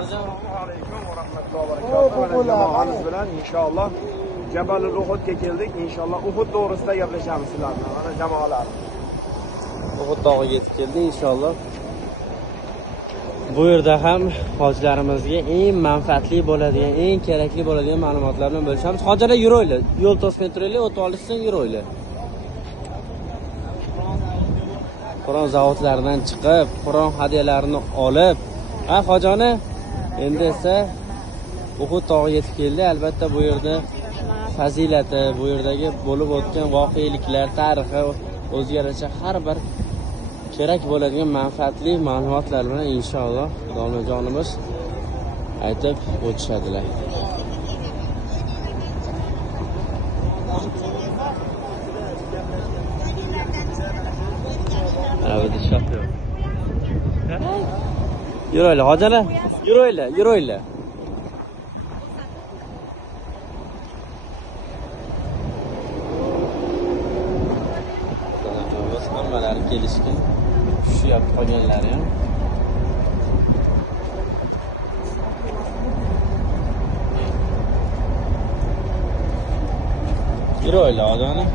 Assalomu alaykum va rahmatullohi va barakatuh. Jamoamiz bilan inshaalloh Jabal Uhudga keldik. Inshaalloh Uhud to'g'risida gaplashamiz sizlar bilan. Mana jamoalar. Uhud tog'iga yetib keldi inshaalloh. Bu yerda ham hojilarimizga eng manfaatli bo'ladigan, eng kerakli bo'ladigan ma'lumotlarni bo'lishamiz. Hojilar yuraylar, yo'l to'smay turaylar, o'tib olishsin yuraylar. Qur'on zavodlaridan chiqib, Qur'on hadiyalarini olib, hojoni endi esa Uhud tog'iga yetib keldi. Albatta bu yerda fazilati, bu yerdagi bo'lib o'tgan voqeliklar, tarixi o'ziga yarasha har bir kerak bo'ladigan manfaatli ma'lumotlar bilan inshaalloh Xudojonimiz aytib o'tishadilar. Yuraylar, hojilar, yuraylar, yuraylar. Hammalari kelishgan. Shu yoqda qolganlari ham. Yuraylar, odamlar.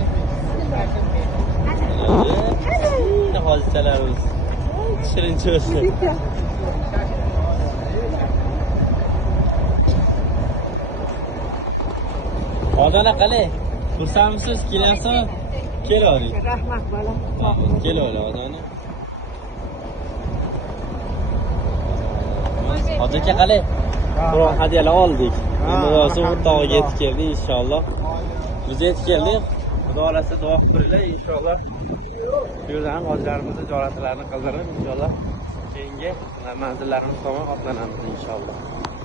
Ne hodisalarimiz. Shirinchi o'sdi. Odamlar qalay? Xursandmisiz? Kelyapsizmi? Kelavering. Rahmat bola. Kelavering odamlar. Hozircha qalay? Qur'on hadiyalar oldik. Endi Uhud tog'iga yetib keldi inshaalloh. Biz yetib keldik. Xudo xolasa duo qilinglar inshaalloh. Bu yerda ham hojilarimizni joratlarini qildirib inshaalloh keyingi manzillarimiz tomon otlanamiz inshaalloh.